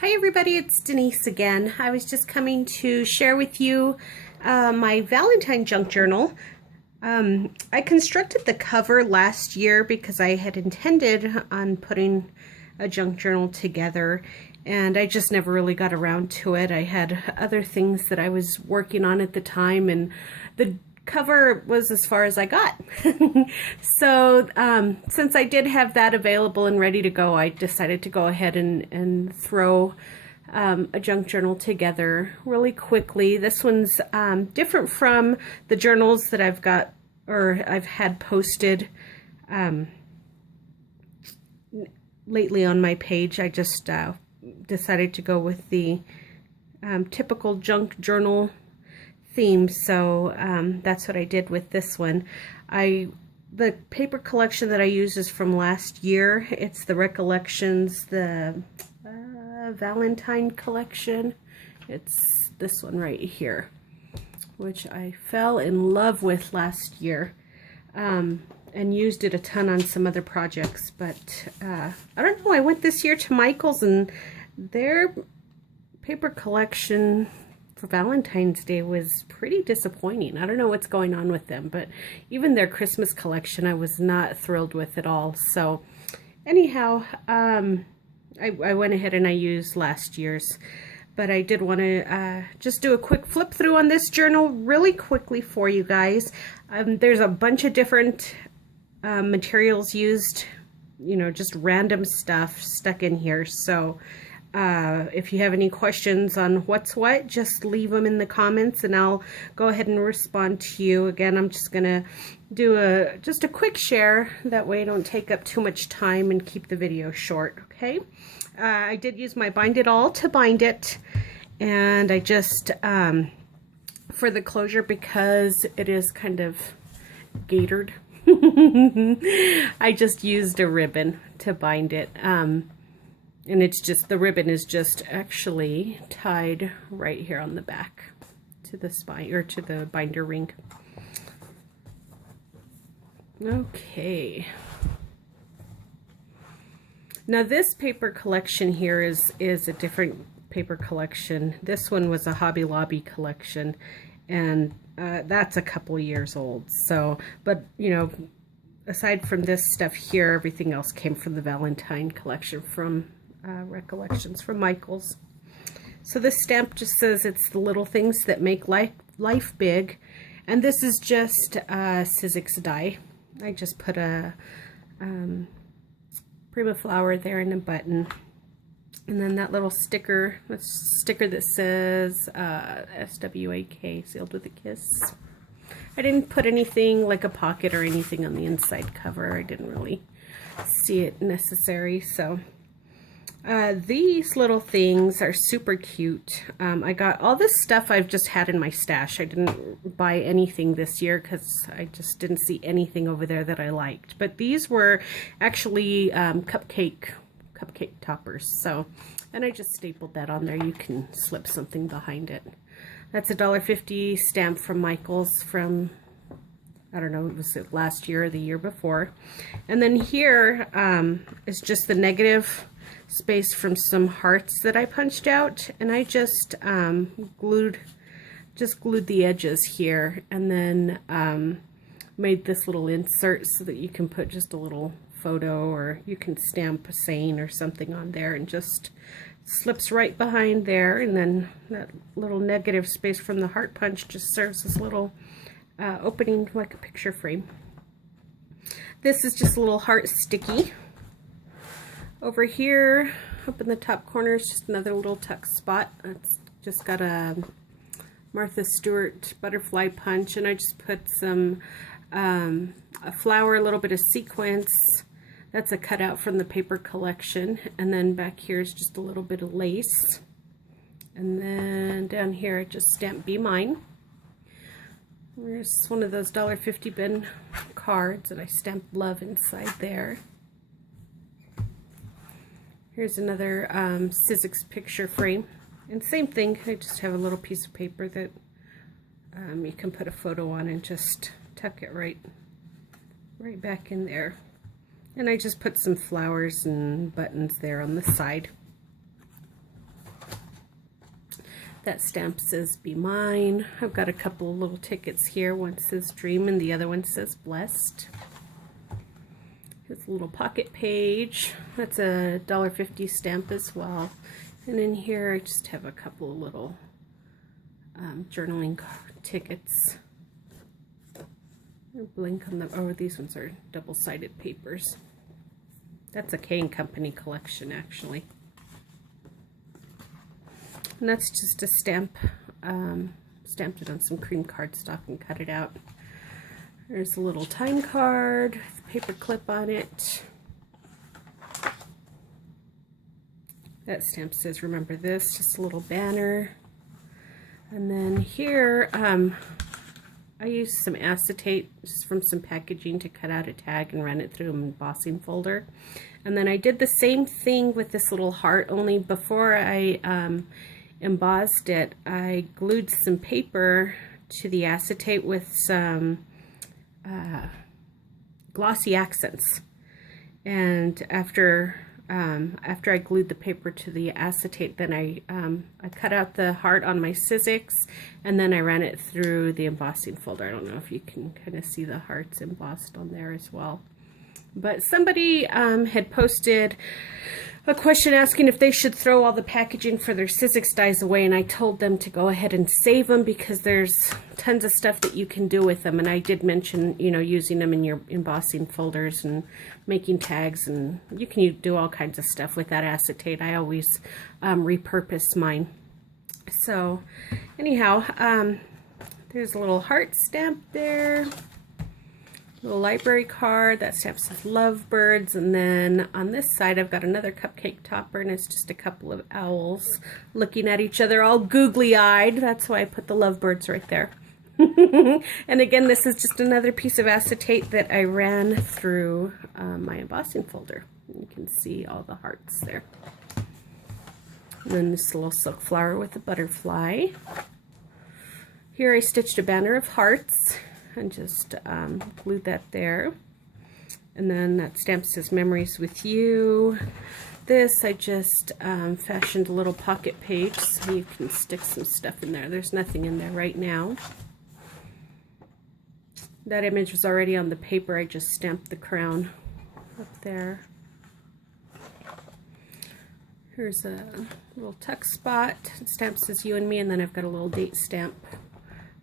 Hi everybody, it's Denise again. I was just coming to share with you my Valentine junk journal. I constructed the cover last year because I had intended on putting a junk journal together, and I just never really got around to it. I had other things that I was working on at the time, and the cover was as far as I got. So since I did have that available and ready to go, I decided to go ahead and throw a junk journal together really quickly. This one's different from the journals that I've got or I've had posted lately on my page. I just decided to go with the typical junk journal theme, so that's what I did with this one. The paper collection that I use is from last year. It's the Recollections, the Valentine collection. It's this one right here, which I fell in love with last year, and used it a ton on some other projects. But I don't know, I went this year to Michael's and their paper collection for Valentine's Day was pretty disappointing. I don't know what's going on with them, but even their Christmas collection I was not thrilled with at all. So anyhow, I went ahead and I used last year's, but I did want to just do a quick flip through on this journal really quickly for you guys. There's a bunch of different materials used, you know, just random stuff stuck in here. So if you have any questions on what's what, just leave them in the comments and I'll go ahead and respond to you. Again, I'm just gonna do just a quick share, that way I don't take up too much time and keep the video short. Okay, I did use my Bind It All to bind it, and I just for the closure, because it is kind of gaitered, I just used a ribbon to bind it. And it's just, the ribbon is just actually tied right here on the back to the spine, or to the binder ring. Okay. Now this paper collection here is a different paper collection. This one was a Hobby Lobby collection, and that's a couple years old. So, but you know, aside from this stuff here, everything else came from the Valentine collection from Recollections from Michael's. So this stamp just says it's the little things that make life big, and this is just Sizzix die. I just put a Prima flower there and a button, and then that little sticker, that says SWAK, sealed with a kiss. I didn't put anything like a pocket or anything on the inside cover. I didn't really see it necessary. So these little things are super cute. I got all this stuff I've just had in my stash. I didn't buy anything this year because I just didn't see anything over there that I liked. But these were actually cupcake toppers. So, and I just stapled that on there. You can slip something behind it. That's a $1.50 stamp from Michael's from, I don't know, was it last year or the year before. And then here is just the negative space from some hearts that I punched out, and I just glued the edges here, and then made this little insert so that you can put just a little photo, or you can stamp a saying or something on there, and just slips right behind there. And then that little negative space from the heart punch just serves as a little opening, like a picture frame. This is just a little heart sticky. Over here, up in the top corner, is just another little tuck spot. It's just got a Martha Stewart butterfly punch, and I just put some a flower, a little bit of sequins. That's a cutout from the paper collection. And then back here is just a little bit of lace. And then down here I just stamped Be Mine. There's one of those $1.50 bin cards, and I stamped love inside there. Here's another Sizzix picture frame, and same thing, I just have a little piece of paper that you can put a photo on and just tuck it right back in there. And I just put some flowers and buttons there on the side. That stamp says Be Mine. I've got a couple of little tickets here. One says Dream and the other one says Blessed. Here's a little pocket page. That's a $1.50 stamp as well. And in here I just have a couple of little journaling tickets. Blink on the, oh, these ones are double-sided papers. That's a K & Company collection, actually. And that's just a stamp. Stamped it on some cream cardstock and cut it out. There's a little time card with a paper clip on it. That stamp says Remember This, just a little banner. And then here, I used some acetate just from some packaging to cut out a tag and run it through an embossing folder. And then I did the same thing with this little heart, only before I embossed it, I glued some paper to the acetate with some glossy accents. And after I glued the paper to the acetate, then I cut out the heart on my Sizzix, and then I ran it through the embossing folder. I don't know if you can kind of see the hearts embossed on there as well. But somebody had posted a question asking if they should throw all the packaging for their Sizzix dies away, and I told them to go ahead and save them because there's tons of stuff that you can do with them. And I did mention, you know, using them in your embossing folders and making tags, and you can do all kinds of stuff with that acetate. I always repurpose mine. So anyhow, there's a little heart stamp there. Little library card. That stamp says Lovebirds, and then on this side I've got another cupcake topper, and it's just a couple of owls looking at each other all googly-eyed. That's why I put the Lovebirds right there. And again, this is just another piece of acetate that I ran through my embossing folder. You can see all the hearts there. And then this little silk flower with a butterfly. Here I stitched a banner of hearts and just glued that there. And then that stamp says Memories with You. This I just fashioned a little pocket page so you can stick some stuff in there. There's nothing in there right now. That image was already on the paper. I just stamped the crown up there. Here's a little tuck spot. The stamp says You and Me, and then I've got a little date stamp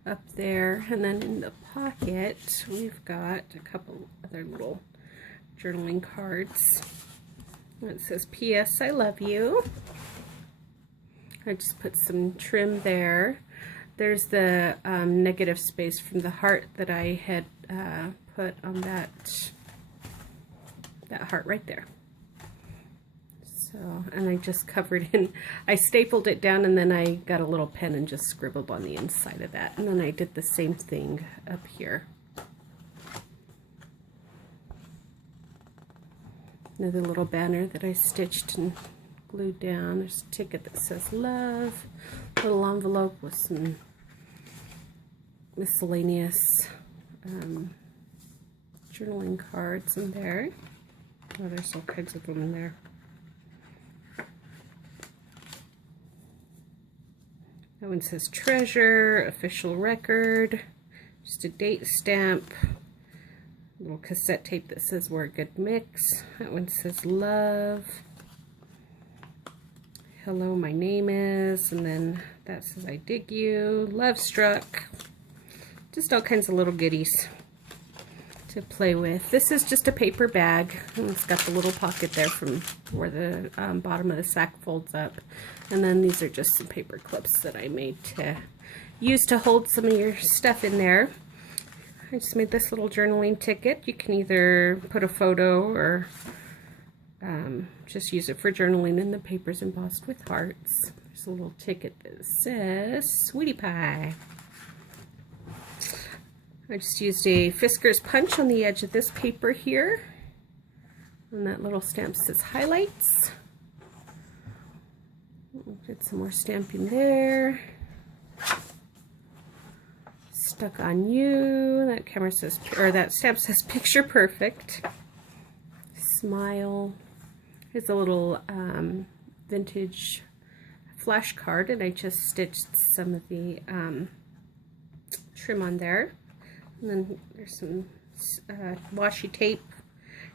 up there. And then in the pocket we've got a couple other little journaling cards. It says P.S. I love you. I just put some trim there. There's the negative space from the heart that I had put on that heart right there. So, and I just covered in, I stapled it down, and then I got a little pen and just scribbled on the inside of that. And then I did the same thing up here. Another little banner that I stitched and glued down. There's a ticket that says Love. Little envelope with some miscellaneous journaling cards in there. Oh, there's all kinds of them in there. That one says Treasure, Official Record, just a date stamp, a little cassette tape that says We're a Good Mix. That one says Love. Hello, my name is, and then that says I dig you. Love Struck. Just all kinds of little goodies to play with. This is just a paper bag, and it's got the little pocket there from where the bottom of the sack folds up. And then these are just some paper clips that I made to use to hold some of your stuff in there. I just made this little journaling ticket. You can either put a photo or just use it for journaling, and the paper's embossed with hearts. There's a little ticket that says Sweetie Pie. I just used a Fisker's punch on the edge of this paper here, and that little stamp says Highlights. Did some more stamping there. Stuck on You. That camera says, or that stamp says Picture Perfect. Smile. Here's a little vintage flash card, and I just stitched some of the trim on there. And then there's some washi tape.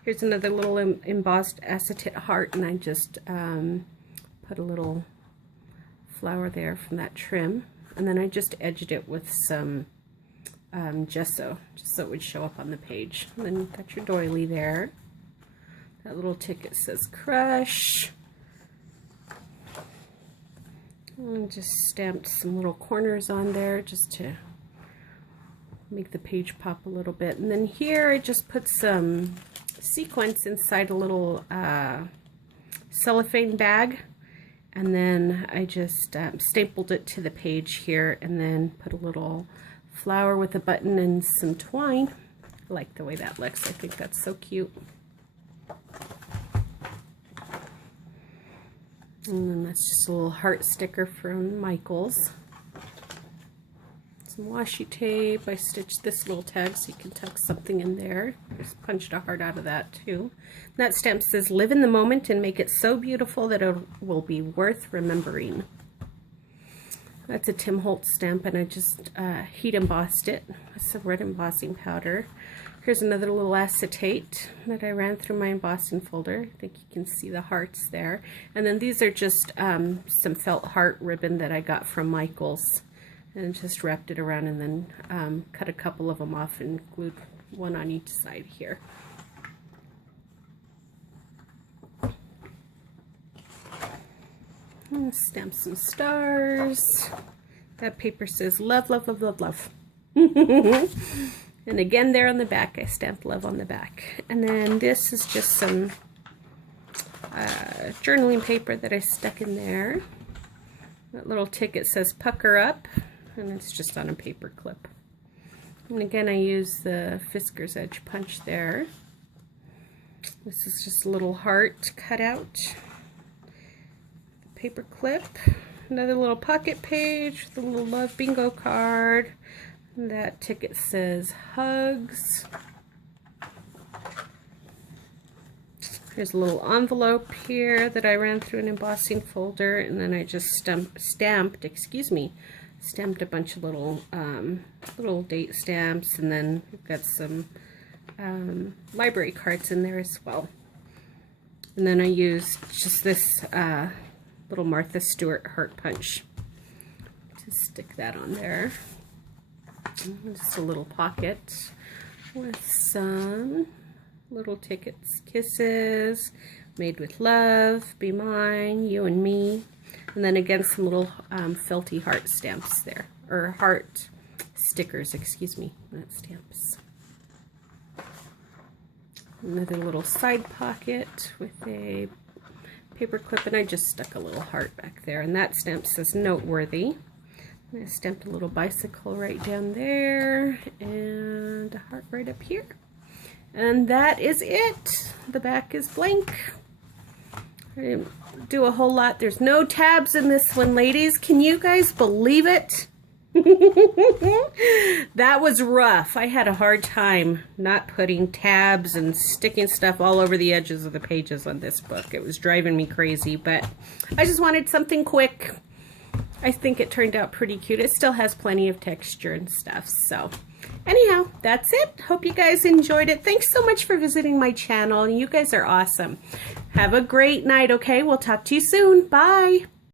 Here's another little embossed acetate heart, and I just put a little flower there from that trim. And then I just edged it with some gesso, just so it would show up on the page. And then you've got your doily there. That little ticket says Crush. And just stamped some little corners on there just to make the page pop a little bit. And then here I just put some sequins inside a little cellophane bag, and then I just stapled it to the page here, and then put a little flower with a button and some twine. I like the way that looks. I think that's so cute. And then that's just a little heart sticker from Michaels. Some washi tape. I stitched this little tag so you can tuck something in there. Just punched a heart out of that too. And that stamp says, "Live in the moment and make it so beautiful that it will be worth remembering." That's a Tim Holtz stamp, and I just heat embossed it with some red embossing powder. Here's another little acetate that I ran through my embossing folder. I think you can see the hearts there. And then these are just some felt heart ribbon that I got from Michaels, and just wrapped it around, and then cut a couple of them off and glued one on each side here. And stamp some stars. That paper says love, love, love, love, love. And again there on the back, I stamped love on the back. And then this is just some journaling paper that I stuck in there. That little ticket says pucker up, and it's just on a paper clip. And again, I use the Fisker's Edge punch there. This is just a little heart cut out. Paper clip. Another little pocket page with a little love bingo card. And that ticket says hugs. There's a little envelope here that I ran through an embossing folder, and then I just stamped a bunch of little little date stamps, and then we've got some library cards in there as well. And then I used just this little Martha Stewart heart punch to stick that on there. Just a little pocket with some little tickets, kisses, made with love, be mine, you and me. And then again, some little felty heart stamps there, or heart stickers, excuse me, not stamps. Another little side pocket with a paper clip, and I just stuck a little heart back there. And that stamp says noteworthy. And I stamped a little bicycle right down there, and a heart right up here. And that is it. The back is blank. I didn't do a whole lot. There's no tabs in this one, ladies. Can you guys believe it? That was rough. I had a hard time not putting tabs and sticking stuff all over the edges of the pages on this book. It was driving me crazy, but I just wanted something quick. I think it turned out pretty cute. It still has plenty of texture and stuff. So anyhow, that's it. Hope you guys enjoyed it. Thanks so much for visiting my channel. You guys are awesome. Have a great night, okay? We'll talk to you soon. Bye.